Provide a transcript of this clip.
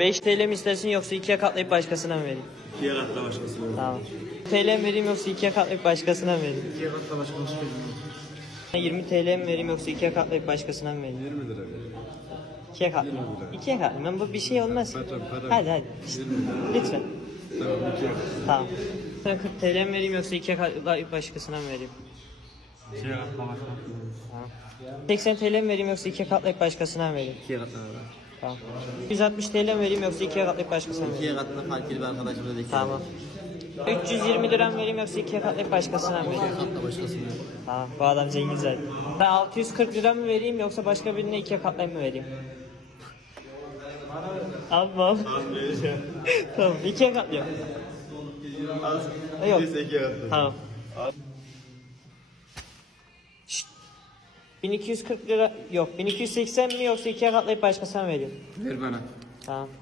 5 TL mi istersin yoksa 2'ye katlayıp başkasına mı vereyim? İkiye katla başkasına. Tamam. TL mi vereyim yoksa 2'ye katlayıp başkasına mı vereyim? İkiye katla başkasına. 20 TL mi vereyim yoksa 2'ye katlayıp başkasına mı vereyim? 20 lira ver. 2'ye katlayayım. 2'ye katlayayım. Ben bu bir şey olmaz. Param, param. Hadi hadi. Lütfen. Tamam ikiye. Tamam. Sana 40 TL mi vereyim yoksa 2'ye katlayıp başkasına mı vereyim? İkiye katla başkasına. Tamam. 80 TL mi vereyim yoksa 2'ye katlayıp başkasına mı vereyim? İkiye katla. Tamam. 160 TL mi vereyim yoksa 2'ye katlayıp başkasına mı vereyim? İkiye katına farklı bir arkadaşımla da Tamam. 320 lira mı vereyim yoksa 2'ye katlayıp başkasına mı vereyim? katla başkasına. Tamam bu adam zengin zaten. Ben 640 lira mı vereyim yoksa başka birine ikiye katlayıp mı vereyim? Almam. tamam ikiye katlıyorum. Yok. ikiye katla. Tamam. 1240 lira yok 1280 mi yoksa ikiye katlayıp başkasına mı vereyim? Ver bana. Tamam.